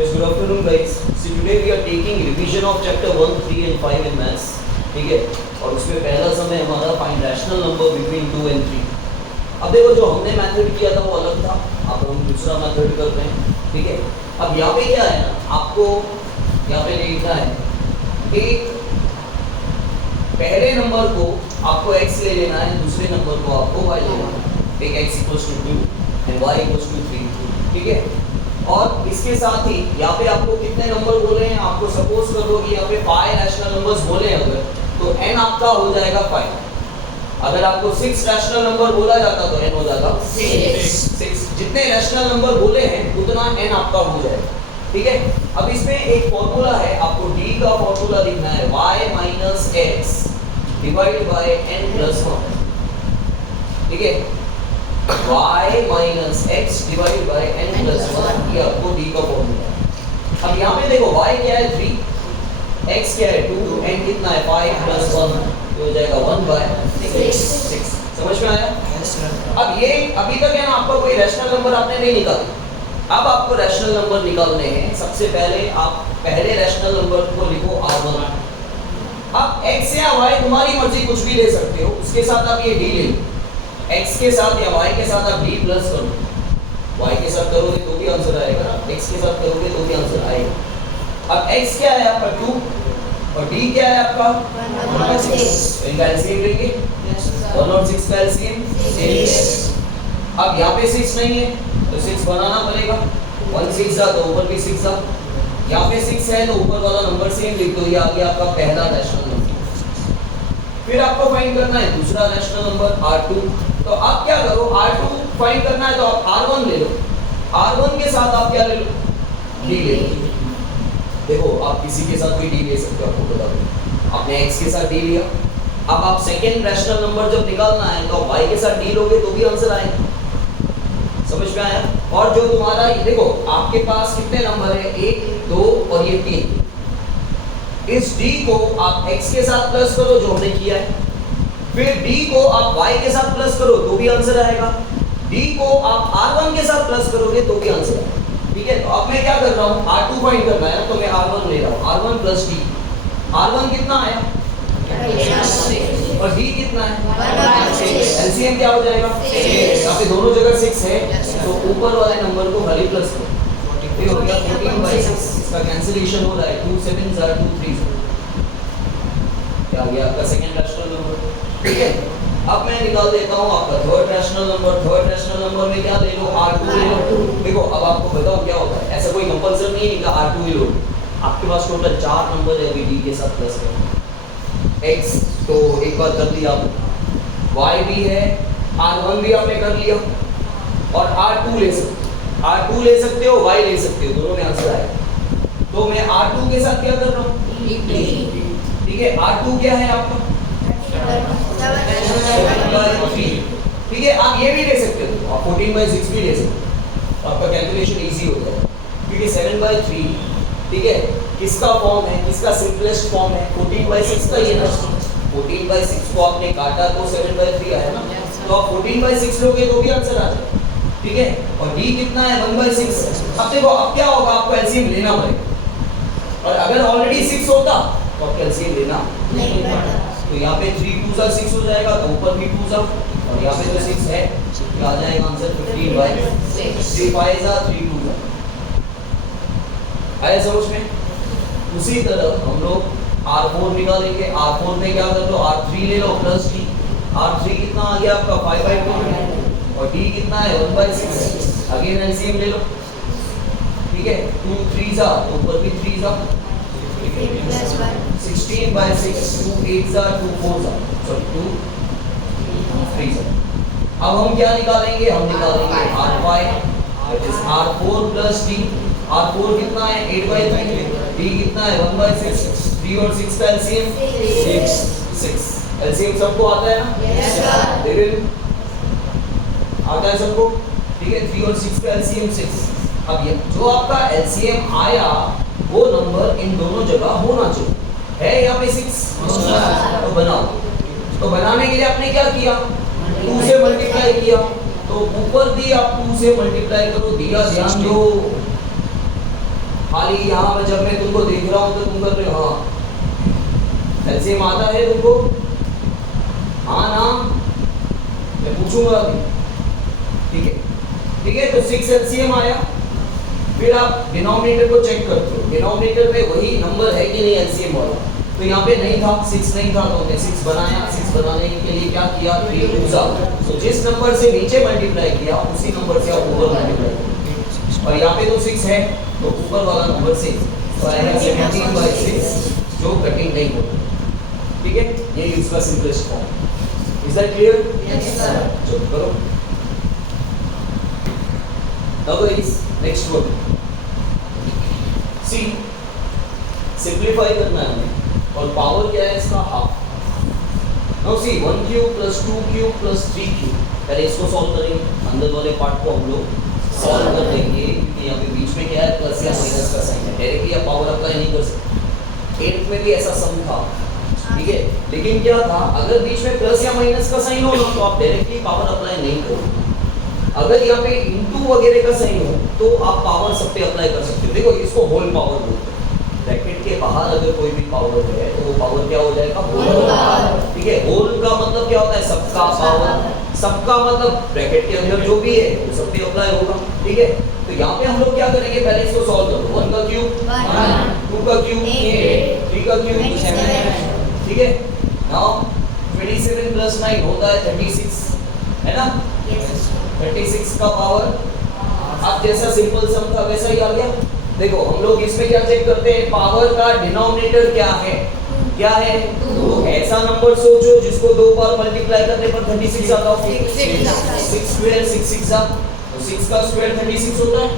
Yes, good afternoon guys. So today we are taking revision of chapter 1, 3 and 5 in maths. ठीक है, और उसमें पहला समय हमारा find rational number between 2 and 3. अब देखो जो हमने मेथड किया था वो अलग था, अब हम दूसरा मेथड कर रहे हैं. ठीक है, अब यहाँ पे क्या है ना, आपको यहाँ पे लिखना है कि पहले नंबर को आपको x ले लेना है, दूसरे नंबर को आपको y ले लेना है. एक x = 2 and y = 3. ठीक है, और इसके साथ ही यहाँ पे आपको कितने नंबर बोले हैं, आपको सपोज कर लो कि यहाँ पे 5 रैशनल नंबर्स बोले हैं अगर, तो n आपका हो जाएगा 5. अगर आपको 6 रैशनल नंबर बोला जाता तो n हो जाता 6. जितने रैशनल नंबर बोले हैं उतना n आपका हो जाएगा. ठीक है, अब इसमें एक फॉर्मूला है, आपको d का फॉर्मूला लिखना है y - x divide by n + 1. ठीक है, y - x divide by n + 1, ये आपको d का फॉर्मूला है. अब यहाँ पे देखो y क्या है 3, x क्या है 2, n कितना है 5 + 1, तो हो जाएगा 1/6. समझ में आया? अब ये अभी तक है ना, आपका कोई रैशनल नंबर आपने नहीं निकाला. अब आपको रैशनल नंबर निकालने हैं. सबसे पहले आप पहले रैशनल नंबर को लिखो r1. अब x या y तुम्हारी मर्जी, कुछ भी ले सकते हो, उसके साथ आप ये d ले लो. x के साथ या y के साथ आप d प्लस करो. y के साथ करोगे तो भी आंसर आएगा, x के साथ करोगे तो भी आंसर आएगा. अब x क्या है आपका 2 और d क्या है आपका 1/6. इनका एलसीएम लेंगे, 1 और 6 का एलसीएम 6. अब यहाँ पे 6 नहीं है तो 6 बनाना पड़ेगा. 1 6 जा तो ऊपर भी 6 जा. यहाँ पे 6 है तो ऊपर वाला नंबर सेम लिख दो. ये आ गया आपका पहला रैशनल नंबर. फिर आपको फाइंड करना है दूसरा रैशनल नंबर r2. तो आप क्या करो, r2 फाइंड करना है तो आप r1 ले लो. r1 के साथ आप क्या ले लो, d ले लो. देखो आप किसी के साथ भी d ले सकते हो, आपको बता दूं. आपने x के साथ d लिया. अब आप सेकंड रैशनल नंबर जब निकालना है तो आप y के साथ d लोगे तो भी आंसर आएगा. समझ में आया? और जो तुम्हारा देखो आपके पास कितने नंबर है, 1 2 और ये 3. इस d को आप x के साथ प्लस करो जो हमने किया है, फिर d को आप y के साथ प्लस करो तो भी आंसर आएगा. d को आप r1 के साथ प्लस करोगे तो भी आंसर आएगा. ठीक है, तो अब मैं क्या कर रहा हूँ, r2 फाइंड करना है तो मैं r1 ले रहा हूँ. r1 + d. r1 कितना आया और d कितना है, एलसीएम क्या हो जाएगा 6. यहाँ पे दोनों जगह 6 है तो ऊपर वाले नंबर को खाली प्लस करो. ये हो गया 14/6. इसका कैंसिलेशन हो रहा है, 2 7s are 2 3s. क्या आ गया आपका सेकंड रैशनल नंबर. ठीक है, अब मैं निकाल देता हूँ आपका third rational number. Third rational number में क्या ले लो, r2 ले लो. देखो अब आपको बताओ क्या होता है, ऐसा कोई कंपल्सन नहीं है कि r2 ही लो. आपके पास टोटल 4 नंबर है, अभी d के साथ प्लस करो. x तो एक बार कर लिया, y भी है, r1 भी आपने कर लिया और r2 ले सकते हो. r2 ले सकते हो, y ले सकते हो, दोनों में आंसर आएगा. तो मैं r2 के साथ क्या कर रहा हूँ, ठीक है. r2 क्या है आपका 7/3. ठीक है, आप ये भी ले सकते हो, आप 14/6 भी ले सकते हो. आपका कैलकुलेशन इजी हो जाएगा क्योंकि 7/3 ठीक है किसका फॉर्म है, किसका सिंपलेस्ट फॉर्म है, 14/6 का. ये ना 14/6 को आपने काटा तो 7/3 आया ना, तो आप 14/6 लोगे तो भी आंसर आ जाएगा. ठीक है, और d कितना है 1/6. अब देखो अब क्या होगा, आपको एलसीएम लेना पड़ेगा. और अगर ऑलरेडी 6 होता तो आपको एलसीएम लेना नहीं पड़ता. तो यहाँ पे 3 2s are 6 हो जाएगा, तो ऊपर भी 2s are, और यहाँ पे तो 6 है तो आ जाएगा answer 15/6. 3 5s are 3 2s are. आया समझ में? उसी तरह हम लोग r4 निकालेंगे. r4 में क्या कर लो, r3 ले लो प्लस d. r3 कितना आ गया आपका 5/2 और d कितना है 1/6. अगेन एलसीएम ले लो. ठीक है, 2 3s are तो ऊपर भी 3s are. 16/6 2 8s are 2 4s are, sorry 2 3s are. अब हम क्या निकालेंगे, हम निकालेंगे r5 which is r4 plus d. r4 कितना है 8/3, d कितना है 1/6. 3 और 6 का एलसीएम 6. एलसीएम सबको आता है ना? Yes sir. देखिए आता है सबको. ठीक है, 3 और 6 का एलसीएम 6. अब ये जो आपका एलसीएम आया वो नंबर इन दोनों जगह होना चाहिए. है यहाँ पे 6 तो बनाओ. तो बनाने के लिए आपने क्या किया, 2 से मल्टीप्लाई किया. तो ऊपर भी आप 2 से मल्टीप्लाई करो. दिया ध्यान दो, खाली यहाँ पे जब मैं तुमको देख रहा हूँ तो तुम कर रहे हो हाँ, एलसीएम आता है तुमको? हाँ ना, मैं पूछूंगा अभी, ठीक है? ठीक है, तो 6 एलसीएम आया, फिर आप डिनोमिनेटर को चेक करते हो, डिनोमिनेटर में वही नंबर है कि नहीं एलसीएम वाला। तो यहाँ पे नहीं था, 6 नहीं था, तो हमने 6 बनाया। 6 बनाने के लिए क्या किया, 3 2 तो जिस नंबर से नीचे मल्टीप्लाई किया उसी नंबर से आप ऊपर मल्टीप्लाई किया, और यहाँ पे तो 6 है तो ऊपर वाला नंबर 6, तो आएगा 17/6 जो कटिंग नहीं होता, ठीक है? ये इसका simplest form. Is that clear? Yes sir. चलो करो। Now is next one. See, simplify करना है हमें, और पावर क्या है इसका, half. Now see, 1 cube plus 2 cube plus 3 cube, पहले इसको सॉल्व करेंगे, अंदर वाले पार्ट को हम लोग सॉल्व कर देंगे, क्योंकि यहाँ पे बीच में क्या है, प्लस या माइनस का साइन है, डायरेक्टली आप पावर अप्लाई नहीं कर सकते। 8th में भी ऐसा सम था, ठीक है? लेकिन क्या था, अगर बीच में प्लस या माइनस का साइन हो ना तो आप डायरेक्टली पावर अप्लाई नहीं करोगे। अगर यहाँ पे इंटू वगैरह का साइन हो तो आप पावर सब पे अप्लाई कर सकते हो। देखो इसको होल पावर बोलते हैं, ब्रैकेट के बाहर अगर कोई भी पावर है तो वो पावर क्या हो जाएगा, होल पावर, ठीक है? होल का मतलब क्या होता है, सबका पावर, सबका मतलब ब्रैकेट के अंदर जो भी है वो सब पे अप्लाई होगा, ठीक है? तो यहाँ पे हम लोग क्या करेंगे, पहले इसको सॉल्व करो। 1 का क्यूब 2 का क्यूब 3 का क्यूब 7, ठीक है? नाउ 27 प्लस 9 होता है 36, है ना? 36 का पावर, अब जैसा सिंपल सम था वैसा ही आ गया। देखो हम लोग इसमें क्या चेक करते हैं, पावर का डिनोमिनेटर क्या है, क्या है? तो ऐसा नंबर सोचो जिसको 2 बार मल्टीप्लाई करने पर 36 आता हो। 6 स्क्वायर 6 6 तो 6 का स्क्वायर 36 होता है,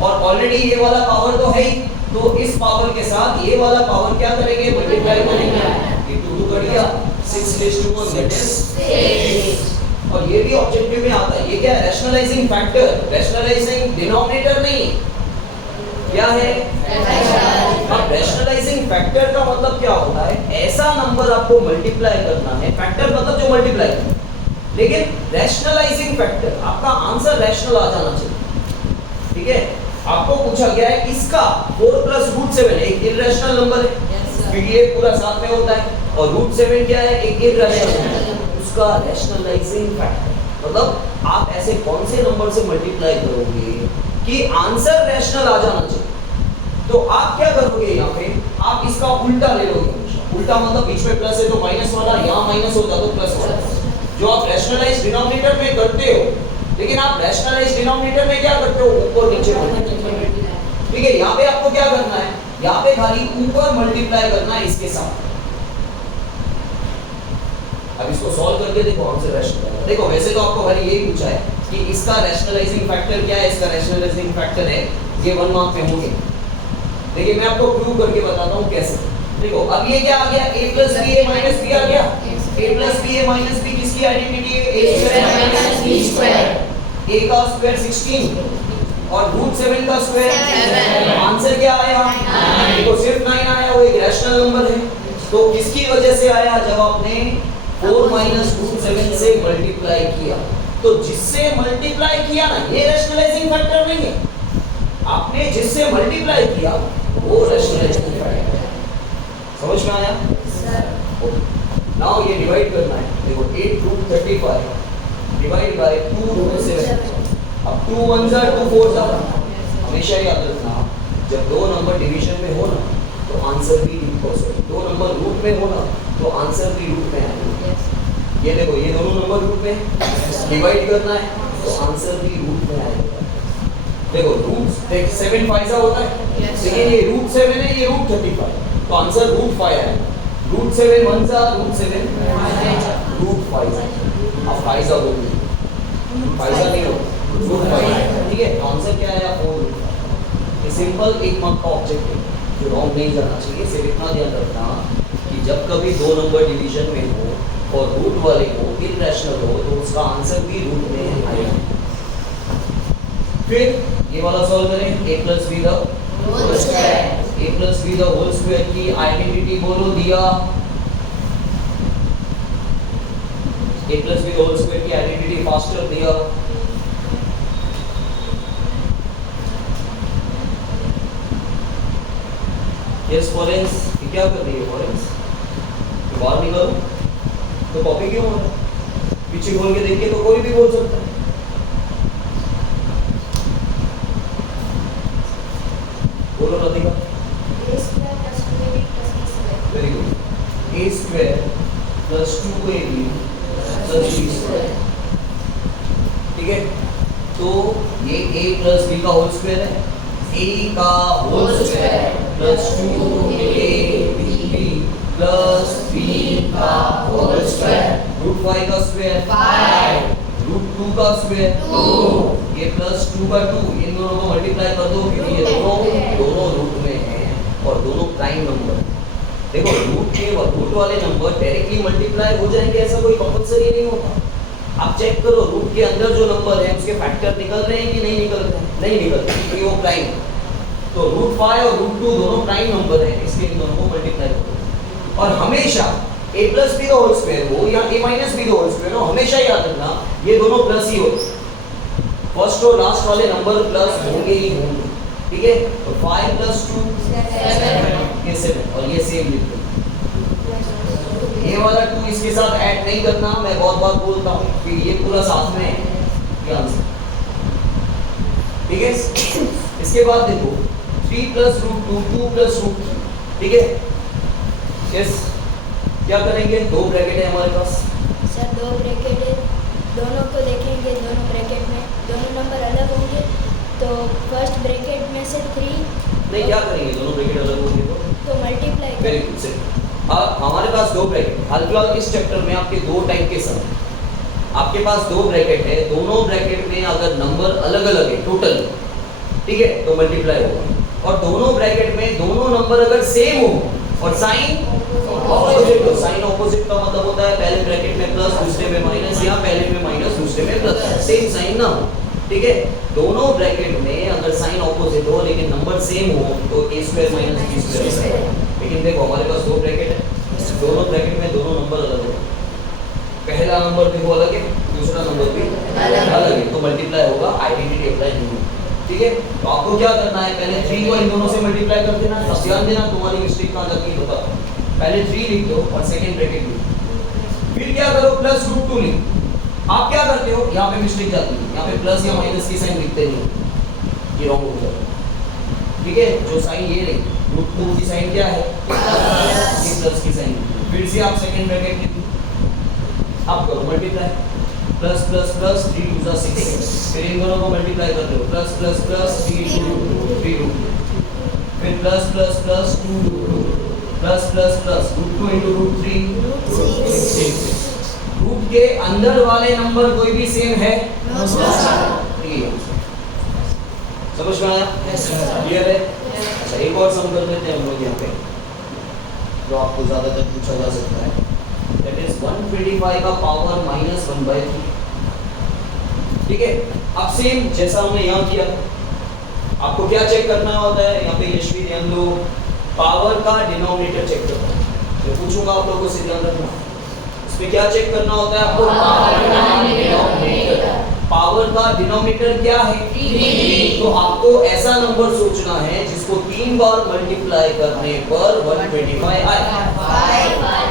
और ऑलरेडी ये वाला पावर तो है ही, तो इस पावर के साथ ये वाला पावर क्या करेंगे, मल्टीप्लाई करेंगे, ये 2 कट गया, 6 raised to 1 that is 6। और ये भी ऑब्जेक्टिव में आता है, ये क्या है, रैशनलाइजिंग फैक्टर, रैशनलाइजिंग डिनोमिनेटर नहीं, क्या है, अब रैशनलाइजिंग फैक्टर का मतलब क्या होता है, ऐसा नंबर आपको मल्टीप्लाई करना है, फैक्टर मतलब जो मल्टीप्लाई करना है, लेकिन रैशनलाइजिंग फैक्टर आपका आंसर रैशनल आ जाना चाहिए, ठीक है? आपको पूछा गया है इसका 4 प्लस रूट 7 एक इर्रेशनल नंबर है, क्योंकि ये पूरा साथ में होता है, और रूट 7 क्या है, एक इर्रेशनल नंबर है, उसका रैशनलाइजिंग फैक्टर मतलब आप ऐसे कौन से नंबर से मल्टीप्लाई करोगे कि आंसर रैशनल आ जाना चाहिए। तो आप क्या करोगे, यहाँ पे आप इसका उल्टा ले लोगे हमेशा। उल्टा मतलब बीच में प्लस है तो माइनस वाला, यहाँ माइनस होता तो प्लस वाला, जो आप रैशनलाइज डिनोमिनेटर में करते हो। लेकिन आप रैशनलाइज डिनोमिनेटर में क्या करते हो, ऊपर नीचे मल्टीप्लाई, ठीक है? यहाँ पे आपको क्या करना है, यहाँ पे खाली ऊपर मल्टीप्लाई करना है इसके साथ। अब इसको सॉल्व करके देखो आंसर रैशनल आएगा। देखो वैसे तो आपको खाली यही पूछा है कि इसका रैशनलाइजिंग फैक्टर क्या है, इसका रैशनलाइजिंग फैक्टर है ये 1 मार्क पे होंगे। देखिए मैं आपको प्रूव करके बताता हूँ कैसे। देखो अब ये क्या आ गया, a plus B A minus B आ गया। a plus B A minus B किसकी आइडेंटिटी है, a square minus b square. a का स्क्वायर 16 और रूट 7 का स्क्वायर, आंसर क्या आया, देखो सिर्फ 9 आया, वो एक रैशनल नंबर है। तो किसकी वजह से आया, जब आपने 4 माइनस रूट 7 से मल्टीप्लाई किया, तो जिससे मल्टीप्लाई किया ना ये रैशनलाइजिंग फैक्टर नहीं है, आपने जिससे मल्टीप्लाई किया वो रैशनलाइजिंग फैक्टर है। समझ में आया? नाउ ये डिवाइड करना है। देखो 8 रूट 35 डिवाइड बाय 2 रूट 7। अब 2 1 जा 2 4 जा, हमेशा याद रखना जब दो नंबर डिवीजन में हो ना तो आंसर भी दो नंबर रूट में हो ना तो आंसर भी रूट में आएगा। ये देखो ये दोनों नंबर रूट में डिवाइड करना है तो आंसर भी रूट में आएगा। देखो रूट 7 फाइजा होता है, तो ये रूट 7 है, ये रूट 35, तो आंसर रूट 5 है। रूट 7 1 जा रूट 7 रूट 5, अब फाइजा बोल फाइजा नहीं हो रूट 5, ठीक है? तो आंसर क्या आया 4। ये सिंपल एक मार्क का ऑब्जेक्ट है जो रॉन्ग नहीं जाना चाहिए। सिर्फ इतना ध्यान रखना कि जब कभी दो नंबर डिवीजन में हो और रूट वाले हो इररेशनल हो तो उसका आंसर भी रूट में आएगा। फिर ये वाला सॉल्व करें, a plus B the whole square, a plus B the whole square की आइडेंटिटी बोलो दिया। a plus B the whole square की आइडेंटिटी फास्टर दिया। यस फॉरेंस, ये क्या कर रही है फॉरेंस? बाहर निकालो तो कॉपी क्यों हो रहा है? पीछे खोल के देखिए तो कोई भी बोल सकता है। बोलो Radhika. Very good. a square plus 2ab plus b square, ठीक है। तो ये a प्लस b का होल स्क्वायर है, a का whole square plus 2ab plus b का होल स्क्वायर रूट 5 का स्क्वायर 5 रूट 2 का स्क्वायर 2, ये प्लस 2 का 2, इन दोनों को मल्टीप्लाई कर दो क्योंकि ये दोनों रूट में हैं और दोनों प्राइम नंबर। देखो रूट वाले नंबर डायरेक्टली मल्टीप्लाई हो जाएंगे ऐसा कोई कंपल्सरी नहीं होता। आप चेक करो रूट के अंदर जो नंबर है उसके फैक्टर निकल रहे हैं कि नहीं निकल रहे हैं? नहीं निकल रहे क्योंकि वो प्राइम। तो रूट 5 और रूट 2 दोनों प्राइम नंबर हैं, इसलिए इन दोनों को मल्टीप्लाई करो। और हमेशा a प्लस बी का होल स्क्वायर हो या a माइनस बी का होल स्क्वायर हो, हमेशा याद रखना ये दोनों प्लस ही होते हैं। फर्स्ट और लास्ट वाले नंबर प्लस होंगे ही होंगे, ठीक है। तो 5 प्लस 2 7, ये 7 और ये सेम लिख दो। ये वाला 2 इसके साथ ऐड नहीं करना, मैं बहुत बार बोलता हूँ कि ये पूरा साथ में है, ये आंसर, ठीक है। इसके बाद देखो 3 प्लस रूट 2 2 प्लस रूट 3, ठीक है। यस, क्या करेंगे? दो ब्रैकेट है हमारे पास सर, दो ब्रैकेट है, दोनों को देखेंगे, दोनों ब्रैकेट में दोनों नंबर अलग होंगे, तो फर्स्ट ब्रैकेट में से 3 नहीं, क्या करेंगे? दोनों ब्रैकेट अलग होंगे तो मल्टीप्लाई। वेरी गुड से। अब हमारे पास दो ब्रैकेट, हाल फिलहाल इस चैप्टर में आपके दो टाइप के सम, आपके पास दो ब्रैकेट है, दोनों ब्रैकेट में अगर नंबर अलग अलग है टोटल, ठीक है, तो मल्टीप्लाई होगा। और दोनों ब्रैकेट में दोनों नंबर अगर सेम हो और साइन ऑपोजिट हो, साइन ऑपोजिट का मतलब होता है पहले ब्रैकेट में प्लस दूसरे में माइनस, या पहले में माइनस दूसरे में प्लस, सेम साइन ना हो, ठीक है। दोनों ब्रैकेट में अगर साइन ऑपोजिट हो लेकिन नंबर सेम हो तो a square minus b square. लेकिन देखो हमारे पास दो ब्रैकेट है, दोनों ब्रैकेट में दोनों नंबर अलग है, पहला नंबर देखो अलग है, दूसरा नंबर भी अलग है, तो मल्टीप्लाई होगा, आइडेंटिटी अप्लाई नहीं होगी, ठीक है। तो आपको क्या करना है? पहले 3 को इन दोनों से मल्टीप्लाई कर देना। अब ध्यान देना तुम्हारी मिस्टेक कहां जाती है होता है, पहले 3 लिख दो और सेकंड ब्रैकेट लिख दो, फिर क्या करो? प्लस रूट 2 लिख। आप क्या करते हो? यहाँ पे मिस्टेक जाती है, यहाँ पे प्लस या माइनस की साइन लिखते नहीं, ये रॉन्ग हो जाता है, ठीक है। जो साइन ये नहीं, रूट 2 की साइन क्या है? प्लस की साइन। फिर से आप सेकंड ब्रैकेट लिख दो, आप करो मल्टीप्लाई, प्लस प्लस प्लस 3 2 6, फिर इन दोनों को मल्टीप्लाई कर दो, प्लस प्लस प्लस 3 2 3 रूट, फिर plus plus plus 2 plus plus plus root 2 into root 3 6। Root के अंदर वाले नंबर कोई भी सेम है? ठीक है, समझ में आया? क्लियर है? अच्छा, एक और सम कर लेते हैं हम लोग यहाँ पे, जो आपको ज्यादातर पूछा जा सकता है, दैट इज 125 का पावर -1/3, ठीक है। अब सेम जैसा हमने यहाँ किया, आपको क्या चेक करना होता है? यहाँ पे यशवी ध्यान दो, पावर का डिनोमिनेटर चेक करना है। मैं पूछूंगा आप लोगों से, ध्यान रखना, इसमें क्या चेक करना होता है आपको? पावर का डिनोमिनेटर क्या है? 3। तो आपको ऐसा नंबर सोचना है जिसको 3 बार मल्टीप्लाई करने पर 125 आए।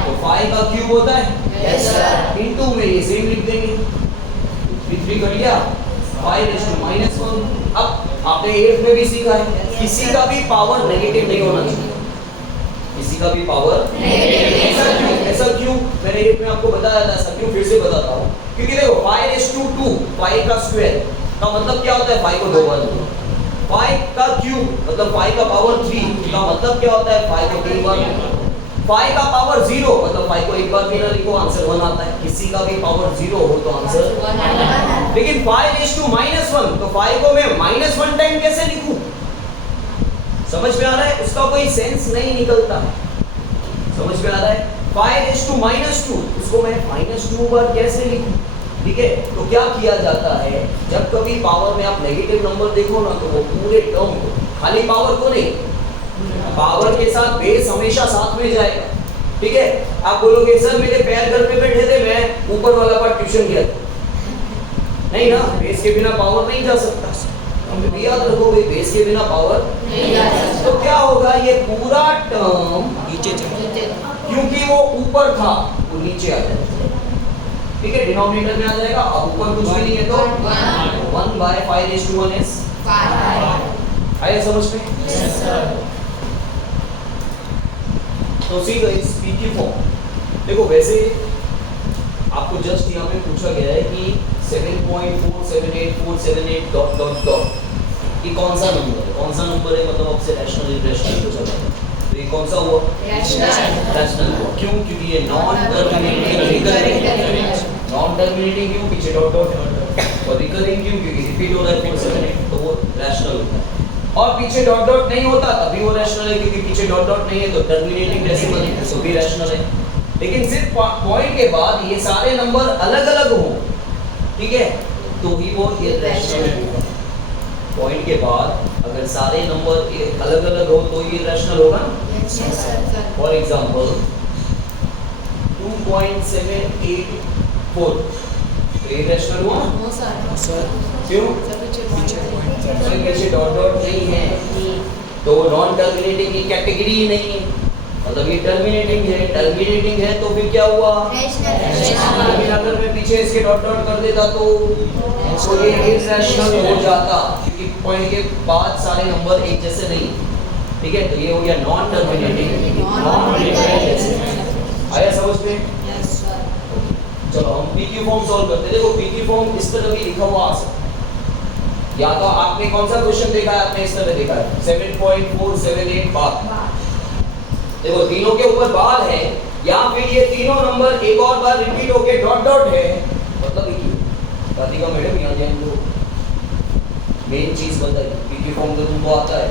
तो 5 का क्यूब होता है, यस सर, इनटू में ये सेम लिख देंगे, 3 कर लिया, 5⁻⁻1। अब आपने 8 में भी सीखा है, किसी का भी पावर नेगेटिव नहीं होना चाहिए, किसी का भी पावर नेगेटिव। ऐसा क्यों? मैंने 8 में आपको बताया था, ऐसा क्यों? फिर से बताता हूँ, क्योंकि देखो 5:2 5 का स्क्वायर का मतलब क्या होता है? 5 को 2 बार लिखो। 5 का क्यूब मतलब 5 का पावर 3 का मतलब क्या होता है? 5 को 3 बार लिखो। 5 का पावर 0 मतलब 5 को एक बार भी ना लिखो, आंसर 1 आता है। किसी का भी पावर 0 हो तो आंसर 1 आता है। लेकिन 5:-1 तो 5 को मैं -1 टाइम कैसे लिखूं? समझ में आ रहा है? उसका कोई सेंस नहीं निकलता है, समझ में आ रहा है? 5:-2 उसको मैं -2 बार कैसे लिखूं? ठीक है, तो क्या किया जाता है, जब कभी पावर में आप नेगेटिव नंबर देखो ना, तो वो पूरे टर्म को, खाली पावर को नहीं, पावर के साथ बेस हमेशा साथ में जाएगा। ठीक है, आप बोलोगे सर मेरे पैर घर पे बैठे थे, मैं ऊपर वाला पार्ट ट्यूशन किया था, नहीं ना, बेस के बिना पावर नहीं जा सकता। हम याद रखोगे बेस के बिना पावर नहीं जा सकता। तो क्या होगा, ये पूरा टर्म नीचे चला क्योंकि वो ऊपर था वो नीचे आ जाएगा, ठीक है, डिनोमिनेटर में आ जाएगा। अब ऊपर कुछ भी नहीं है तो 1/5 इज आया समझ में? तो सी गाइस पीक्यू फॉर्म देखो, वैसे आपको जस्ट यहाँ पे पूछा गया है कि 7.478478 डॉट डॉट डॉट ये कौन सा नंबर है, कौन सा नंबर है, मतलब आपसे रैशनल इरैशनल पूछा गया है। तो ये कौन सा हुआ? रैशनल हुआ। क्यों? क्योंकि ये नॉन टर्मिनेटिंग, नॉन टर्मिनेटिंग क्यों, पीछे डॉट डॉट, और रिकरिंग क्यों, क्योंकि रिपीट हो रहा है 478, तो वो रैशनल होता है। और पीछे डॉट डॉट नहीं होता तभी वो रैशनल है, क्योंकि पीछे डॉट डॉट नहीं है तो टर्मिनेटिंग डेसिमल है, तो भी रैशनल है। लेकिन सिर्फ पॉइंट के बाद ये सारे नंबर अलग अलग हो, ठीक है, तो ही वो इरैशनल होगा। पॉइंट के बाद अगर सारे नंबर अलग अलग हो तो ये इरैशनल होगा ना। फॉर एग्जांपल 2.784 तो ये इरैशनल हुआ ना, क्यों? पीछे डॉट डॉट नहीं है तो नॉन टर्मिनेटिंग की कैटेगरी ही नहीं है, मतलब ये टर्मिनेटिंग है, टर्मिनेटिंग है तो फिर क्या हुआ? लेकिन अगर मैं पीछे इसके डॉट डॉट कर देता तो ये इरैशनल हो जाता, क्योंकि पॉइंट के बाद सारे नंबर एक जैसे नहीं, ठीक है, तो ये हो गया नॉन टर्मिनेटिंग, नॉन रिकरेंट। आया समझ में? चलो हम पीक्यू फॉर्म सॉल्व करते हैं। देखो पीक्यू फॉर्म इस तरह भी लिखा हुआ आ सकता है, या तो आपने कौन सा क्वेश्चन देखा है, आपने इस तरह देखा है 7.478 बार, देखो तीनों के ऊपर बार है, या फिर ये तीनों नंबर एक और बार रिपीट होके डॉट डॉट है, मतलब एक ही राधिका मैडम यहाँ ध्यान दो, मेन चीज बताई, पीक्यू फॉर्म तो तुमको आता है,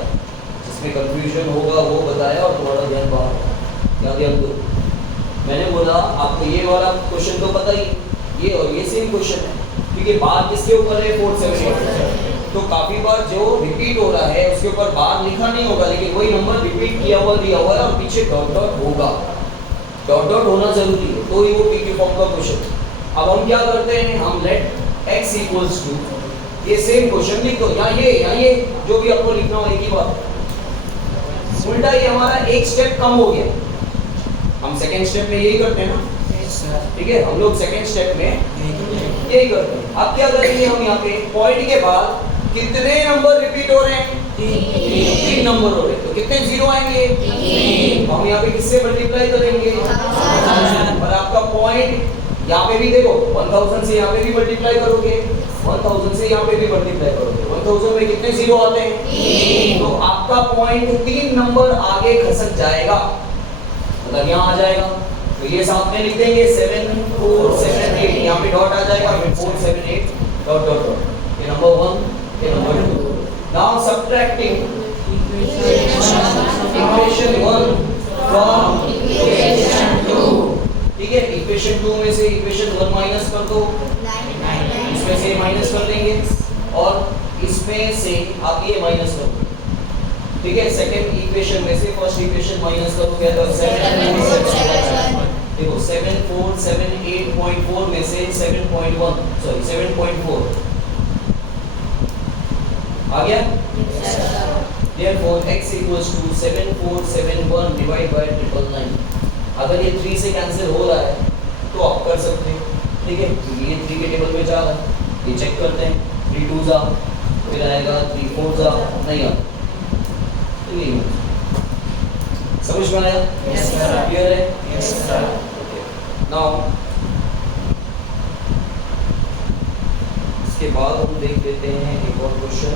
जिसमें कंफ्यूजन होगा वो बताया और तुम्हारा ध्यान बाहर, यहाँ ध्यान दो। मैंने बोला आपको ये वाला क्वेश्चन तो पता ही, ये और ये सेम क्वेश्चन है, क्योंकि बार किसके ऊपर है? 478, तो काफी बार जो रिपीट हो रहा है उसके ऊपर बार लिखा नहीं होगा, लेकिन वही नंबर रिपीट किया हुआ दिया हुआ है और पीछे डॉट डॉट होगा, डॉट डॉट होना जरूरी है, तो ही वो पीक्यू फॉर्म का क्वेश्चन। अब हम क्या करते हैं, हम लेट x इक्वल्स टू, ये सेम क्वेश्चन लिख दो, या ये जो भी आपको लिखना हो एक ही बात, उल्टा ये हमारा एक स्टेप कम हो गया, हम सेकेंड स्टेप में यही करते हैं ना, ठीक है, हम लोग सेकेंड स्टेप में यही करते हैं। अब क्या करेंगे हम, यहाँ पे पॉइंट के बाद कितने नंबर रिपीट हो रहे हैं? 3 नंबर हो रहे हैं, तो कितने जीरो आएंगे? हम यहाँ पे किससे मल्टीप्लाई करेंगे? और आपका पॉइंट यहाँ पे भी देखो 1000 से यहाँ पे भी मल्टीप्लाई करोगे, 1000 से यहाँ पे भी मल्टीप्लाई करोगे, 1000 में कितने जीरो आते हैं? तो आपका पॉइंट 3 नंबर आगे खसक जाएगा, मतलब यहाँ आ जाएगा, तो ये साथ में लिख देंगे 7478, यहाँ पे डॉट आ जाएगा, फिर 478 डॉट डॉट डॉट, ये नंबर 1, ये number 2। Now subtracting equation 1 from equation 2, ठीक है, इक्वेशन 2 में से इक्वेशन 1 माइनस कर दो, इसमें से माइनस कर देंगे, और इसमें से आप ये माइनस कर दो, ठीक है, सेकंड इक्वेशन में से फर्स्ट इक्वेशन माइनस करो, क्या तो 7 देखो 7478.4 में से 7.1 सॉरी 7.4 आ गया। Therefore x equals to 7471 divide by 999। अगर ये 3 से कैंसिल हो रहा है तो आप कर सकते हैं, ठीक है, क्योंकि ये 3 के टेबल में जा रहा है, ये चेक करते हैं, 3 2 जा, फिर आएगा 3 4 जा, नहीं आता, समझ में आया? Yes sir. क्लियर है? Yes sir. नाउ इसके बाद हम देख लेते हैं एक और क्वेश्चन,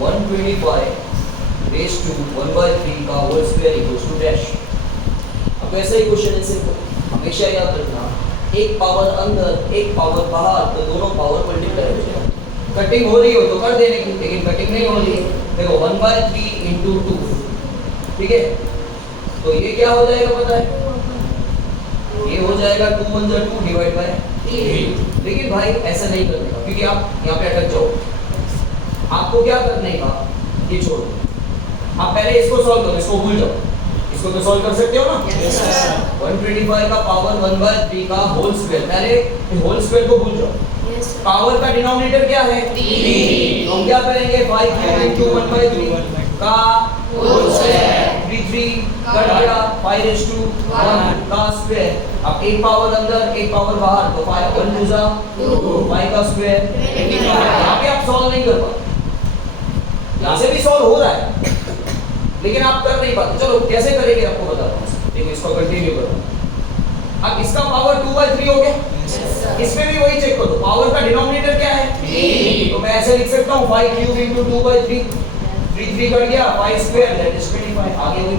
125 रेज़ टू 1/3 का whole square equals to dash. अब ऐसा ही क्वेश्चन है सिंपल, हमेशा याद रखना, एक पावर अंदर एक पावर बाहर, तो दोनों पावर मल्टीप्लाई हो जाएगा। कटिंग हो रही हो तो कर देने की, लेकिन कटिंग नहीं हो रही है, देखो 1/3 into 2, ठीक है, तो ये क्या हो जाएगा पता है, ये हो जाएगा 2 1 2 डिवाइड बाय 3। लेकिन भाई ऐसा नहीं करने का, क्योंकि आप यहाँ पे अटक जाओ, आपको क्या करने का, ये छोड़ो, आप पहले इसको सॉल्व करो, इसको भूल जाओ, इसको तो सॉल्व कर सकते हो ना। Yes sir. 125 का पावर 1/3 का होल स्क्वायर, पहले होल स्क्वायर को भूल जाओ। पावर का डिनोमिनेटर क्या है? 3, हम क्या करेंगे 5 क्यूब इनटू 1/3 का होल स्क्वायर 3 कट गया 5 रेज़ टू 1 का स्क्वायर। अब एक पावर अंदर एक पावर बाहर तो 5 1 2 5 का स्क्वायर 25। यहाँ पे आप सॉल्व नहीं कर पाते, यहाँ से भी सॉल्व हो रहा है लेकिन आप कर नहीं पाते। चलो कैसे करेंगे आपको बताता हूँ, देखो इसको कंटिन्यू करो। अब इसका पावर 2/3 हो गया, इसमें भी वही चेक करो, पावर का डिनोमिनेटर क्या है 3, तो मैं ऐसे लिख सकता हूँ 5 क्यूब इनटू 2/3 3 कट गया 5 स्क्वायर दैट इज 25। आगे वही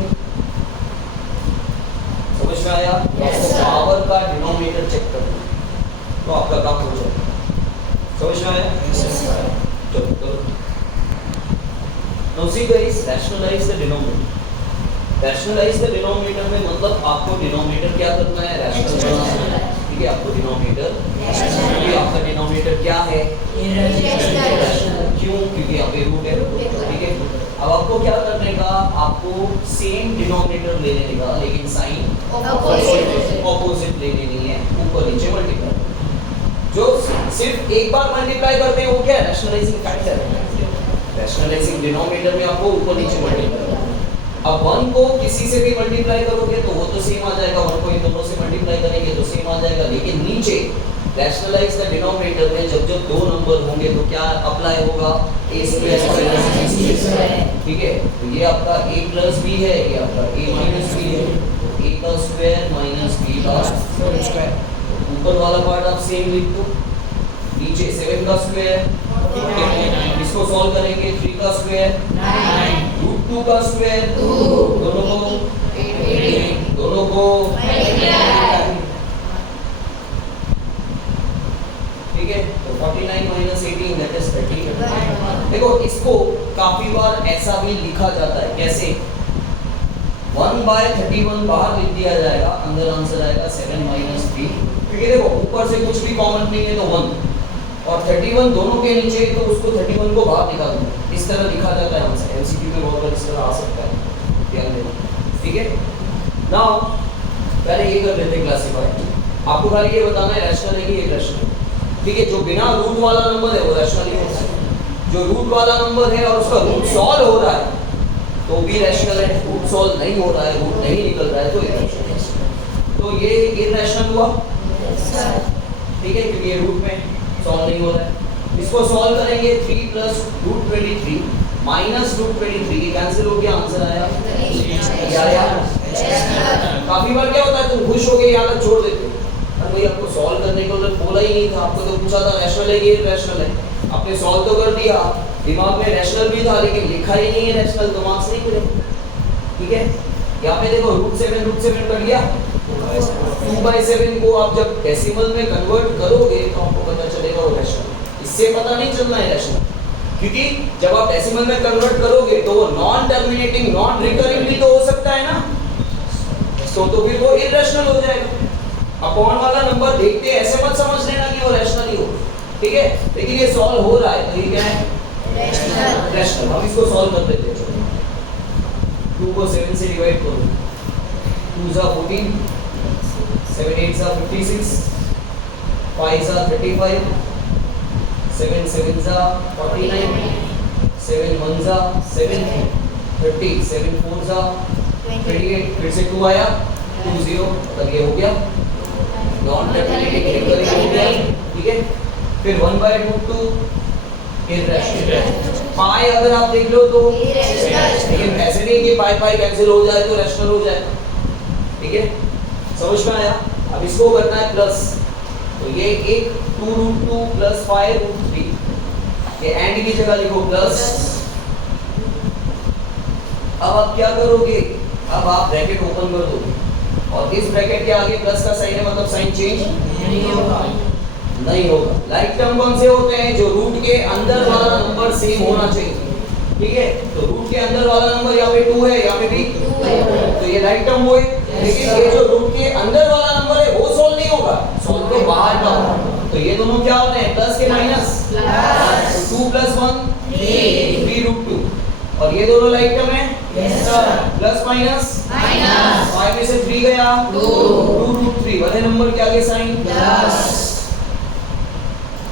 समझ में आया? आपको पावर का डिनोमिनेटर चेक करना तो आपका काम हो जाएगा। समझ में आया? चलो करो। Now see guys, rationalize the denominator. Rationalize the denominator में मतलब आपको डिनोमिनेटर क्या करना है, रैशनल बनाना है। ठीक है, आपको डिनोमिनेटर क्योंकि आपका डिनोमिनेटर क्या है, क्यों? क्योंकि यहाँ पे रूट है। ठीक है, अब आपको क्या करने का, आपको सेम डिनोमिनेटर ले लेने का लेकिन साइन ऑपोजिट ले लेनी है, ऊपर नीचे मल्टीप्लाई। जो सिर्फ एक बार मल्टीप्लाई करते हैं वो क्या है, रैशनलाइजिंग फैक्टर है। रैशनलाइजिंग डिनोमिनेटर में आपको ऊपर नीचे मल्टीप्लाई करना है। अब 1 को किसी से भी मल्टीप्लाई करोगे तो वो तो सेम आ जाएगा, 1 को इन दोनों से मल्टीप्लाई करेंगे तो सेम आ जाएगा, लेकिन नीचे रैशनलाइज द डिनोमिनेटर में जब जब दो नंबर होंगे तो क्या अप्लाई होगा, a square minus b square. ठीक है, तो ये आपका a प्लस b है, ये आपका a माइनस b है, तो a का स्क्वायर माइनस b का स्क्वायर। ऊपर वाला पार्ट आप सेम लिख दो, नीचे 7 का स्क्वायर, इसको सॉल्व करेंगे 3 का स्क्वायर 9, रूट 2 का स्क्वायर 2, दोनों को ठीक है, तो 49 माइनस 18 दैट इज 30। देखो इसको काफी बार ऐसा भी लिखा जाता है, कैसे 1/31 बाहर लिख दिया जाएगा, अंदर आंसर आएगा 7 माइनस 3। क्योंकि देखो ऊपर से कुछ भी कॉमन नहीं है तो 1 और 31 दोनों के नीचे, तो उसको 31 को बाहर निकाल दो, इस तरह लिखा जाता है आंसर। एमसीक्यू में बहुत बार इस तरह आ सकता है, ध्यान देना। ठीक है, नाउ पहले ये कर लेते हैं क्लासिफाई। आपको खाली ये बताना है रैशनल है कि इरैशनल। ठीक है, जो बिना रूट वाला नंबर है वो रैशनल ही होता है, जो रूट वाला नंबर है और उसका रूट सॉल्व हो रहा है तो भी रैशनल है, रूट सॉल्व नहीं हो रहा है, रूट नहीं निकल रहा है तो इरैशनल है। तो ये इरैशनल हुआ, ठीक है, क्योंकि ये रूट में सॉल्व नहीं हो रहा है। इसको सॉल्व करेंगे 3 plus root 23 minus root 23 cancel हो गया, आंसर आया क्या यार? काफी बार क्या होता है, तुम खुश हो गए यहाँ तक छोड़ देते हो, अरे भाई आपको सॉल्व करने को तो बोला ही नहीं था, आपको तो पूछा था रैशनल है कि इरैशनल है, आपने सॉल्व तो कर दिया, दिमाग में रैशनल भी था लेकिन लिखा ही नहीं है रैशनल, तो मार्क्स नहीं मिले। ठीक है, यहाँ पे देखो रूट 7 कट गया, 2/7 को आप जब डेसिमल में कन्वर्ट करोगे तो आपको पता चलेगा वो रैशनल। इससे पता नहीं चलना है रैशनल, क्योंकि जब आप डेसिमल में कन्वर्ट करोगे तो वो नॉन टर्मिनेटिंग नॉन रिकरिंग भी तो हो सकता है ना, तो फिर वो इरैशनल हो जाएगा। अपॉन वाला नंबर देखते हैं ऐसे मत समझ लेना कि वो रैशनल ही हो, ठीक है, लेकिन ये सॉल्व हो रहा है तो ये क्या है, रैशनल। हम इसको सॉल्व कर लेते हैं। 2 को 7 से डिवाइड करो, 2 जा 14, 7 8 जा 56, 5 जा 35, 7 7 जा 49, 7 1 जा 7, 30, 7 4 जा 28, फिर से 2 आया 2 0, मतलब ये हो गया नॉन टर्मिनेटिंग रिकरिंग हो गया। ठीक है, फिर 1/√2 इरैशनल। पाई अगर आप देख लो तो लेकिन ऐसे नहीं कि पाई कैंसिल हो जाए तो रैशनल हो जाए। ठीक है, समझ में आया? अब इसको करना है प्लस, तो ये एक 2√2 प्लस 5√3, ये एंड की जगह लिखो प्लस। अब आप क्या करोगे, अब आप ब्रैकेट ओपन कर दोगे और इस ब्रैकेट के आगे प्लस का साइन है, मतलब साइन चेंज नहीं होगा। लाइक टर्म कौन से होते हैं, जो रूट के अंदर वाला नंबर सेम होना चाहिए। ठीक है, तो रूट के अंदर वाला नंबर यहाँ पे 2 है, यहाँ पे भी 2 है, तो ये लाइक टर्म हुए। लेकिन ये जो रूट के अंदर वाला नंबर है वो सॉल्व नहीं होगा, सॉल्व तो बाहर का होगा। तो ये दोनों क्या होते हैं, प्लस के माइनस, तो 2 + 1 3√2, और ये दोनों लाइक टर्म है, प्लस माइनस 5 में से 3 गया 2√3, वाले नंबर के आगे साइन प्लस।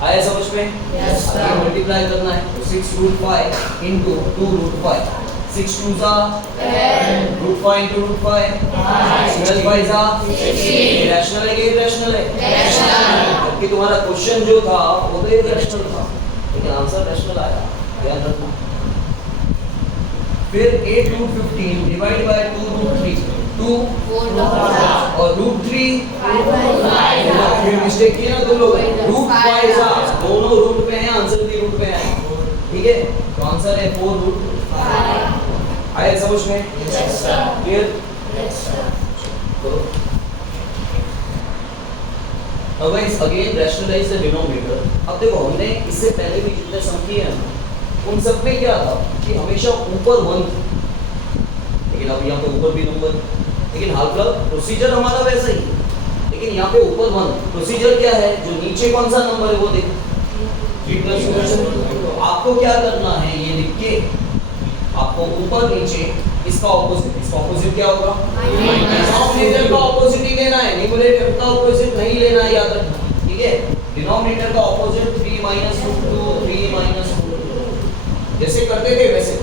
आया समझ में? Yes, sir. ये मल्टीप्लाई करना है तो 6 रूट 5 इंटू 2 रूट 5 6 2 जा 10 रूट 5 इंटू रूट 5 12 5 जा 16 रैशनल है कि इरेशनल है? रैशनल। जबकि तुम्हारा क्वेश्चन जो था वो तो इरेशनल था लेकिन आंसर रैशनल आया, ध्यान रखना। फिर 8 रूट 15 डिवाइड बाय 2 रूट 3 2 और रूट 3 फिर मिस्टेक किया ना तुम लोग, रूट 5 जा दोनों रूट पे हैं, आंसर भी रूट पे है, ठीक है? तो आंसर है 4 रूट 5। आया समझ में? क्लियर? तो अब guys again rationalise the denominator. अब देखो हमने इससे पहले भी जितने सम किए हैं ना उन सब में क्या था कि हमेशा ऊपर 1 लेकिन अब यहाँ पे ऊपर भी नंबर, लेकिन हाल फिलहाल प्रोसीजर हमारा वैसा ही है, लेकिन यहाँ पे ऊपर 1 प्रोसीजर क्या है, जो नीचे कौन सा नंबर है वो देखो 3+2। तो आपको क्या करना है ये लिख के आपको ऊपर नीचे इसका ऑपोजिट क्या होगा, डिनोमिनेटर का ऑपोजिट ही लेना है, न्यूमरेटर का ऑपोजिट नहीं लेना है, याद रखना, ठीक है? डिनोमिनेटर का ऑपोजिट 3 - रूट 2 3 - रूट 2 जैसे करते थे वैसे।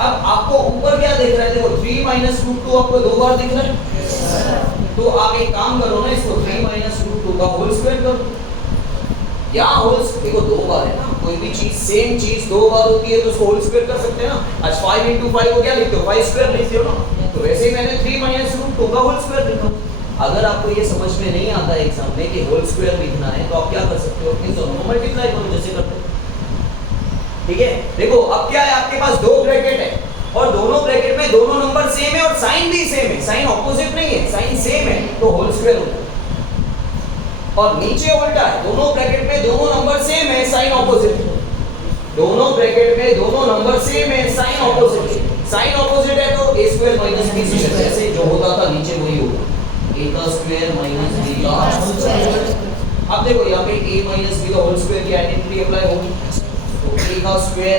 अब आपको ऊपर क्या दिख रहा है, देखो 3 - रूट 2 आपको 2 बार दिख रहा है, तो आप एक काम करो ना, इसको 3 - रूट 2 का होल स्क्वायर करो। यहाँ होल्स देखो 2 बार है ना, कोई भी चीज सेम चीज 2 बार होती है तो उसको होल स्क्वायर कर सकते हैं ना। आज 5 × 5 को क्या लिखते हो, 5 स्क्वायर लिखते हो ना, तो वैसे ही मैंने 3 - रूट 2 का होल स्क्वायर लिखा। अगर आपको ये समझ में नहीं आता है एग्जाम में कि होल स्क्वायर लिखना है तो आप क्या कर सकते हो, इन दोनों को मल्टीप्लाई करो जैसे करते हो, ठीक है? देखो अब क्या है, आपके पास 2 ब्रैकेट है और दोनों ब्रैकेट में दोनों नंबर सेम है और साइन भी सेम है, साइन ऑपोजिट नहीं है, साइन सेम है तो होल स्क्वायर होता है। और नीचे उल्टा है, दोनों ब्रैकेट में दोनों नंबर सेम है, साइन ऑपोजिट, दोनों ब्रैकेट में दोनों नंबर सेम है, साइन ऑपोजिट, साइन ऑपोजिट है तो a square minus b square, जैसे जो होता था नीचे वही होगा, a का स्क्वायर माइनस b का स्क्वायर। अब देखो यहाँ पे a माइनस b का होल स्क्वायर की आइडेंटिटी अप्लाई होगी, तो a का स्क्वायर,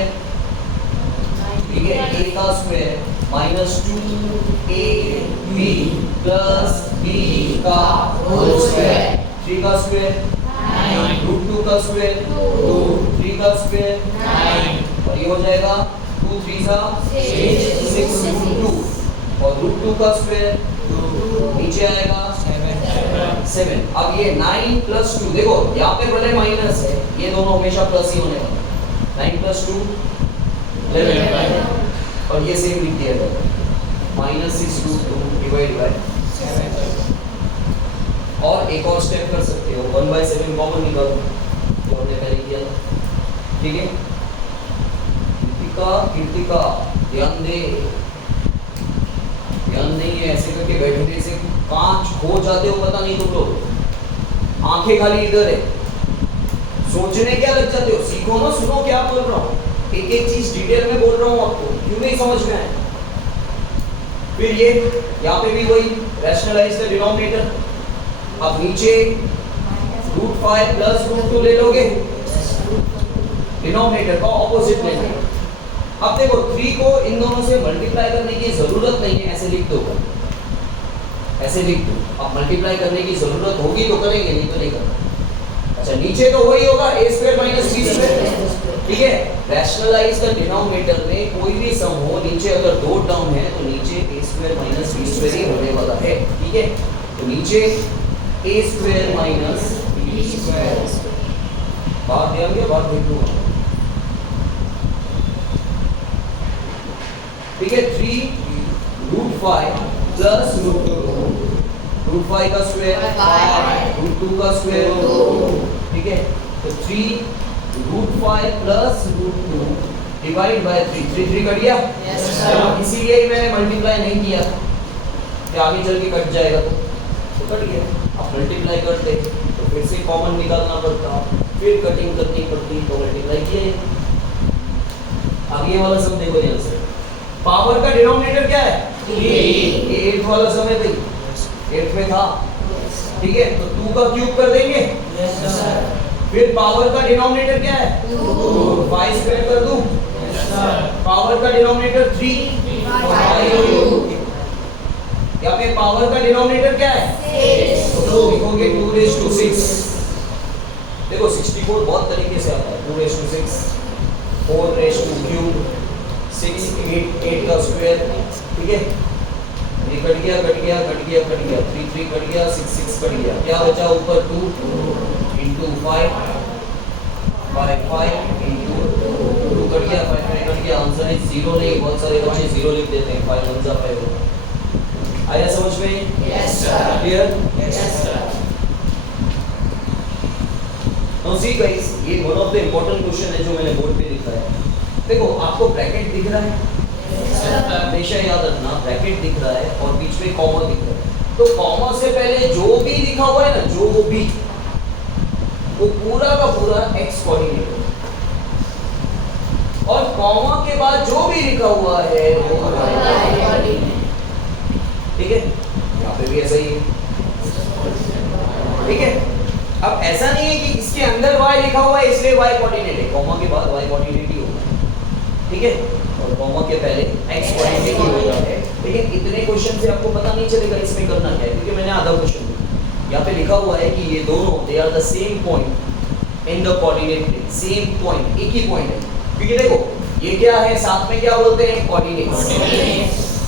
ठीक है, a का square minus 2ab plus b का होल स्क्वायर, 3 का स्क्वायर 9 रूट 2 का स्क्वायर 2 3 का स्क्वायर 9 और ये हो जाएगा 2 3 सा 6 रूट 2 और रूट 2 का स्क्वायर 2 नीचे आएगा 7। अब ये 9 + 2 देखो यहाँ पे भले माइनस है, ये दोनों हमेशा प्लस ही होने वाला, 9 + 2 11 और ये सेम लिख दिया जाएगा -6 रूट 2 डिवाइड बाय 7। और एक और स्टेप कर सकते हो, 1/7 कॉमन निकालो जो हमने पहले किया था, ठीक है? कीर्तिका ध्यान नहीं है, ऐसे करके बैठने से कहाँ खो जाते हो पता नहीं तुम लोग, आंखें खाली इधर है, सोचने क्या लग जाते हो, सीखो ना, सुनो क्या बोल रहा हूँ, एक एक चीज डिटेल में बोल रहा हूँ आपको, क्यों नहीं समझ में आया? फिर ये यहाँ पे भी वही रैशनलाइज द डिनोमिनेटर, अब नीचे रूट 5 प्लस रूट 2 ले लोगे, डिनोमिनेटर का ऑपोजिट लेना है। अब देखो 3 को इन दोनों से मल्टीप्लाई करने की जरूरत नहीं है, ऐसे लिख दो, ऐसे लिख दो, अब मल्टीप्लाई करने की जरूरत होगी तो करेंगे, नहीं तो नहीं करना। अच्छा नीचे तो वही होगा a square minus b square, ठीक है? रैशनलाइज द डिनोमिनेटर में कोई भी सम हो, नीचे अगर 2 टर्म है तो नीचे a square minus b square ही होने वाला है, ठीक है? तो नीचे a square minus b square, बात ध्यान दिया, बात देख लो, ठीक है? 3 रूट 5 प्लस रूट 2, रूट 5 का स्क्वायर 5 रूट 2 का स्क्वायर 2, ठीक है? तो 3 root 5 plus root 2 divide by 3 cut गया, इसीलिए ही मैंने मल्टीप्लाई नहीं किया कि आगे चल के कट जाएगा, तो कट गया। अब मल्टीप्लाई करते तो फिर से कॉमन निकालना पड़ता, फिर कटिंग करनी पड़ती, तो मल्टीप्लाई किया। अब ये वाला सम देखो ध्यान से, पावर का डिनोमिनेटर क्या है, 8 वाला सम है भाई, 8 में था, ठीक है? तो 2 का क्यूब कर देंगे, फिर पावर का डिनोमिनेटर क्या है 2, 5 स्क्वायर कर दूं, पावर का डिनोमिनेटर 3 5, यहाँ पे पावर का डिनोमिनेटर क्या है 6, तो लिखोगे 2 raised to 6। देखो 64 बहुत तरीके से आता है, 2�6, 4⁵, 6, 8 का स्क्वायर, ठीक है। ये कट गया, 3 3 कट गया, 6 6 कट गया, क्या बचा ऊपर 2 into 5 into 2 कट गया, 5 कट गया, आंसर है 0 नहीं, बहुत सारे बच्चे 0 लिख देते हैं, 5 1 जा 5। आया समझ में? Yes sir. Clear? Yes sir. Now see guys, ये one of the important question है जो मैंने बोर्ड पे लिखा है। देखो आपको ब्रैकेट दिख रहा है, हमेशा याद रखना ब्रैकेट दिख रहा है और बीच में कॉमा दिख रहा है। तो कॉमा से पहले जो भी लिखा हुआ है ना, जो भी, वो पूरा का पूरा x कोऑर्डिनेट है, और कॉमा के बाद जो भी लिखा हुआ है वो y कोऑर्डिनेट, ठीक है। यहाँ पे भी ऐसा ही है, ठीक है। अब ऐसा नहीं है कि इसके अंदर y लिखा हुआ है इसलिए y कोऑर्डिनेट है, कॉमा के बाद y कोऑर्डिनेट ही होगा, ठीक है, और कॉमा के पहले x कोऑर्डिनेट ही होता है। लेकिन इतने क्वेश्चन से आपको पता नहीं चलेगा इसमें करना क्या है, क्योंकि मैंने आधा क्वेश्चन दिया। यहाँ पे लिखा हुआ है कि ये दोनों they are the same point in the coordinate plane, same point, एक ही पॉइंट है। क्योंकि देखो ये क्या है, साथ में क्या बोलते हैं, कोऑर्डिनेट।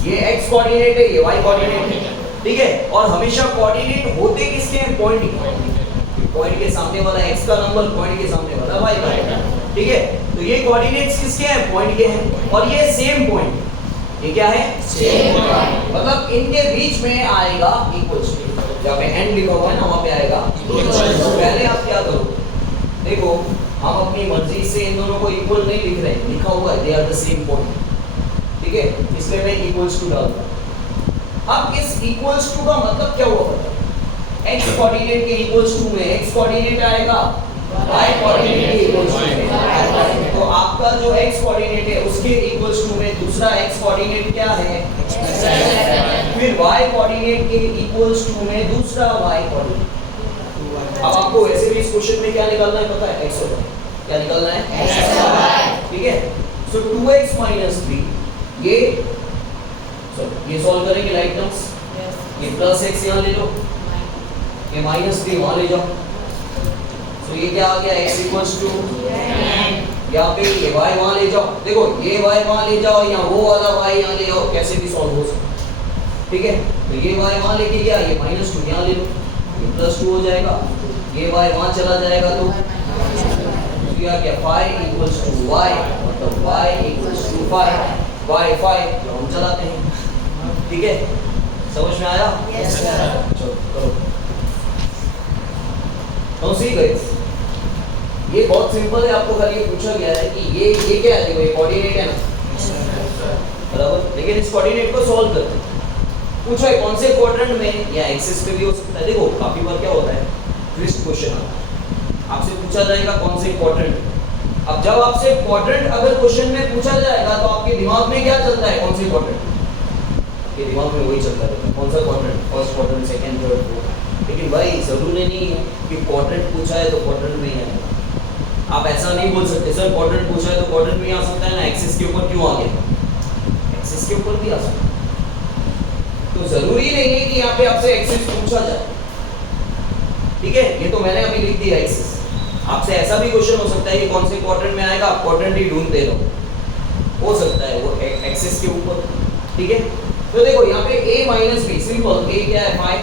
ये x कोऑर्डिनेट है, ये y कोऑर्डिनेट है, ठीक है। और हमेशा कोऑर्डिनेट होते किसके हैं, पॉइंट के। पॉइंट के सामने वाला x का नंबर, पॉइंट के सामने वाला y का नंबर, ठीक है। तो ये कोऑर्डिनेट्स किसके हैं, पॉइंट के हैं, और ये सेम पॉइंट, ये क्या है, सेम पॉइंट। मतलब इनके बीच में आएगा इक्वल्स टू, जहाँ पे एंड लिखा हुआ है ना वहाँ पे आएगा इक्वल्स टू। पहले आप क्या करो, देखो हम अपनी मर्जी से इन दोनों को इक्वल नहीं लिख रहे हैं, लिखा हुआ है they are the same point, ठीक है, इसलिए मैं इक्वल्स टू डालूंगा। अब इस इक्वल्स टू का मतलब क्या हुआ पता है, x कोऑर्डिनेट के इक्वल्स टू में x कोऑर्डिनेट आएगा, y कोऑर्डिनेट के इक्वल्स टू में, तो आपका जो x कोऑर्डिनेट है उसके इक्वल्स टू में दूसरा x कोऑर्डिनेट क्या है, फिर y कोऑर्डिनेट के इक्वल्स टू में दूसरा y कोऑर्डिनेट। अब आपको वैसे भी इस क्वेश्चन में क्या निकालना है पता है, x और y, क्या निकालना है, x और y, ठीक है। सो 2x - 3 ये सॉल्व करेंगे लाइक टर्म्स, ये प्लस x यहाँ ले लो, ये -3 वहाँ ले जाओ, तो ये क्या आ गया, x = यहाँ पे ये y वहाँ ले जाओ, देखो ये y वहाँ ले जाओ, यहाँ वो वाला y यहाँ ले जाओ, कैसे भी सॉल्व हो सकता है, ठीक है। तो ये y वहाँ लेके गया, ये -2 यहाँ ले लो, ये +2 हो जाएगा, ये y वहाँ चला जाएगा तो क्या क्या 5 = y, मतलब y = 5, y 5 जो हम चलाते हैं, ठीक है। समझ में आया? Yes sir. चलो करो। तो सी गाइस, ये बहुत सिंपल है, आपको खाली ये पूछा गया है कि ये क्या है, ये कोऑर्डिनेट है ना, बराबर। लेकिन इस कोऑर्डिनेट को सॉल्व करते हैं, पूछा है कौन से क्वाड्रेंट में या एक्सिस पे भी हो सकता है। देखो काफी बार क्या होता है, ट्विस्ट क्वेश्चन आता है, आपसे पूछा जाएगा कौन से क्वाड्रेंट। अब जब आपसे क्वाड्रेंट अगर क्वेश्चन में पूछा जाएगा तो आपके दिमाग में क्या चलता है, कौन से क्वाड्रेंट, आपके दिमाग में वही चलता रहता है, कौन सा quadrant, first quadrant, second, third, fourth. लेकिन भाई जरूरी नहीं है कि क्वाड्रेंट पूछा है तो क्वाड्रेंट में ही आएगा। आप ऐसा नहीं बोल सकते सर क्वाड्रेंट पूछा है तो क्वाड्रेंट में ही आ सकता है ना, एक्सिस के ऊपर क्यों आ गया, एक्सिस के ऊपर भी आ सकता है। तो जरूरी नहीं है कि यहाँ पे आपसे एक्सिस पूछा जाए, ठीक है। ये तो मैंने अभी लिख दिया एक्सिस, आपसे ऐसा भी क्वेश्चन हो सकता है कि कौन से क्वाड्रेंट में आएगा, आप क्वाड्रेंट ही ढूंढते रहो, हो सकता है वो एक्सिस के ऊपर, ठीक है। तो देखो यहाँ पे a - b सिंपल, a क्या है 5,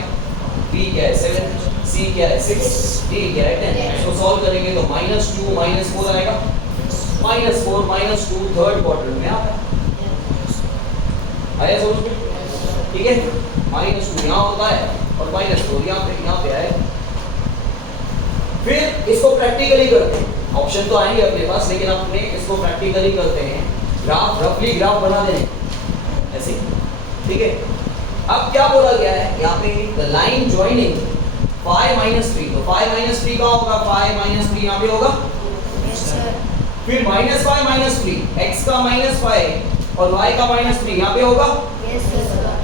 b क्या है 7, c क्या है 6, d क्या है 10। इसको सॉल्व करेंगे तो -2 - 4 आएगा, -4 - 2 थर्ड क्वाड्रेंट में आता है, आया समझ में, ठीक है। -2 यहाँ होता है और -4 यहाँ पे आएगा। फिर इसको प्रैक्टिकली करते हैं, ऑप्शन तो आएंगे अपने पास, लेकिन अपने इसको प्रैक्टिकली करते हैं। ग्राफ, रफली ग्राफ बना दें ऐसे, ठीक है। अब क्या बोला गया है यहाँ पे, द लाइन जॉइनिंग 5 - 3, तो 5 - 3 कहाँ होगा, 5 - 3 यहाँ पे होगा, फिर -5 - 3 x का -5 और y का -3 यहाँ पे होगा।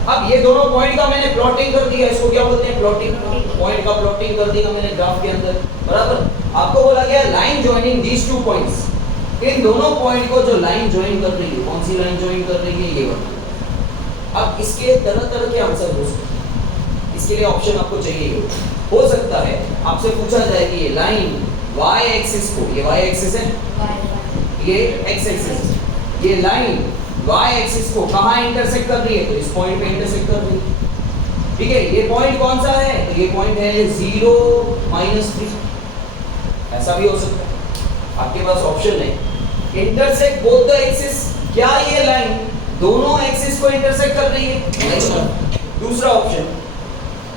अब ये दोनों पॉइंट का मैंने प्लॉटिंग कर दिया, इसको क्या बोलते हैं, प्लॉटिंग, पॉइंट का प्लॉटिंग कर दिया मैंने ग्राफ के अंदर, बराबर। आपको बोला गया line joining these two points, इन दोनों पॉइंट को जो लाइन जॉइन कर रही है, कौन सी लाइन जॉइन कर रही है, ये वाली। अब इसके तरह के आंसर हो सकते हैं, इसके लिए ऑप्शन आपको चाहिए। हो सकता है आपसे पूछा जाए कि ये लाइन y एक्सिस को, ये y एक्सिस है, ये x एक्सिस, ये लाइन y एक्सिस को कहाँ इंटरसेक्ट कर रही है? तो इस पॉइंट पे इंटरसेक्ट कर रही है। ठीक है, ये पॉइंट कौन सा है? तो ये पॉइंट है 0 -3। ऐसा भी हो सकता है, आपके पास ऑप्शन है इंटरसेक्ट बोथ द एक्सिस। क्या ये लाइन दोनों एक्सिस को इंटरसेक्ट कर रही है? दूसरा option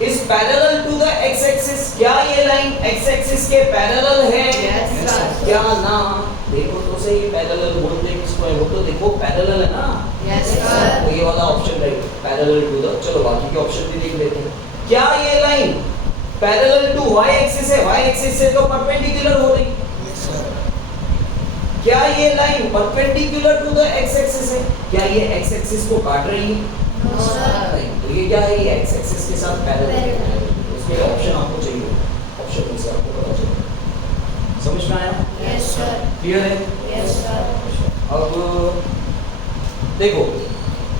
is parallel to the x axis. क्या ये लाइन x एक्सिस के पैरेलल है? Yes, sir. क्या ना? देखो तो सही, पैरेलल बोलते हैं किसको है? वो तो देखो पैरेलल है ना। Yes, sir. तो ये वाला option right, parallel to the. चलो बाकी के ऑप्शन भी देख लेते हैं। क्या ये line parallel to y axis है? y एक्सिस से तो परपेंडिकुलर हो रही। क्या ये line perpendicular to the x axis है? क्या ये x एक्सिस को काट रही है? नहीं। तो ये क्या है? ये x एक्सिस के साथ पैरेलल है। इसमें ऑप्शन आपको चाहिए, ऑप्शन में से आपको पता चलेगा। समझ में आया? क्लियर है? अब देखो,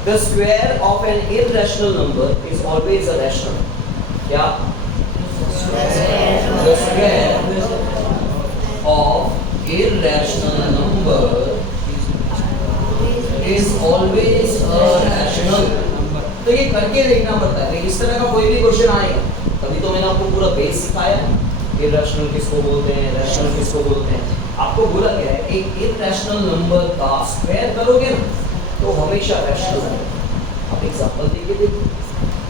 the square of an irrational number is always a rational. क्या? The square of irrational number is always a rational. तो ये करके देखना पड़ता है। इस तरह का कोई भी क्वेश्चन आएगा, तभी तो मैंने आपको पूरा बेस सिखाया। इररेशनल किसको बोलते हैं, रैशनल किसको बोलते हैं। आपको बोला गया है एक इररेशनल नंबर का स्क्वायर करोगे ना तो हमेशा रैशनल है। आप एग्जांपल देके देखो,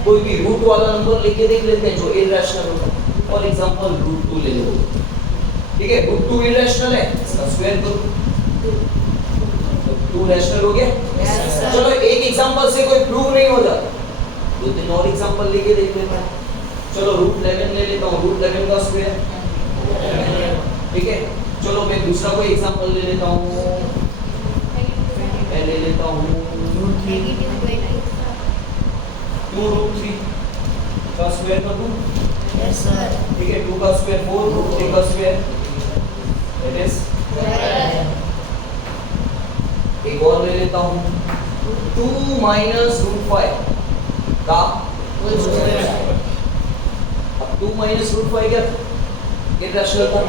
कोई भी रूट वाला नंबर लेके देख लेते हैं जो इररेशनल होगा। फॉर एग्जांपल √2 ले लो, ठीक है, √2 इररेशनल है, इसका स्क्वायर करो तो 2 रैशनल हो गया। Yes, sir. चलो एक एग्जांपल से कोई प्रूव नहीं हो जाता, 2-3 और एग्जांपल लेके देख लेते हैं। चलो √11 ले लेता हूँ, √11 का स्क्वायर, ठीक है। चलो मैं दूसरा कोई एग्जांपल ले लेता हूँ, मैं ले लेता हूँ 2√3 का स्क्वायर कर दूँ, ठीक है। 2 का स्क्वायर 4, √3 का स्क्वायर दैट इज। एक और ले लेता हूँ 2 - √5 का Whole square. अब 2 - √5 क्या इररेशनल था,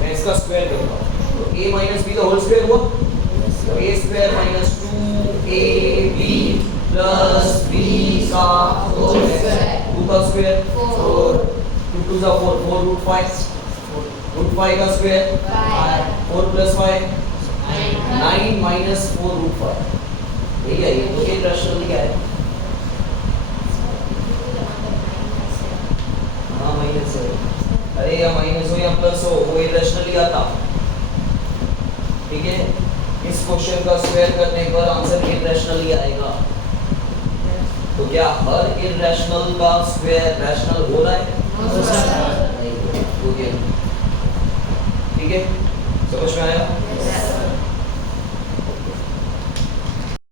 मैं इसका स्क्वायर करूंगा तो a - b का होल स्क्वायर हुआ, तो a square - 2ab plus b का होल स्क्वायर, 2 का स्क्वायर 4, 2 2 जा 4, 4 √5, √5 का स्क्वायर 4 + 5 9 - 4 √5। यही है, ये तो इररेशनल क्या है? हाँ माइनस है, अरे या माइनस हो या प्लस हो वो इररेशनल ही आता। ठीक है, इस क्वेश्चन का स्क्वायर करने पर आंसर इररेशनल ही आएगा। तो क्या हर इररेशनल का स्क्वायर रैशनल हो रहा है? नहीं हो गया। ठीक है, समझ में आया?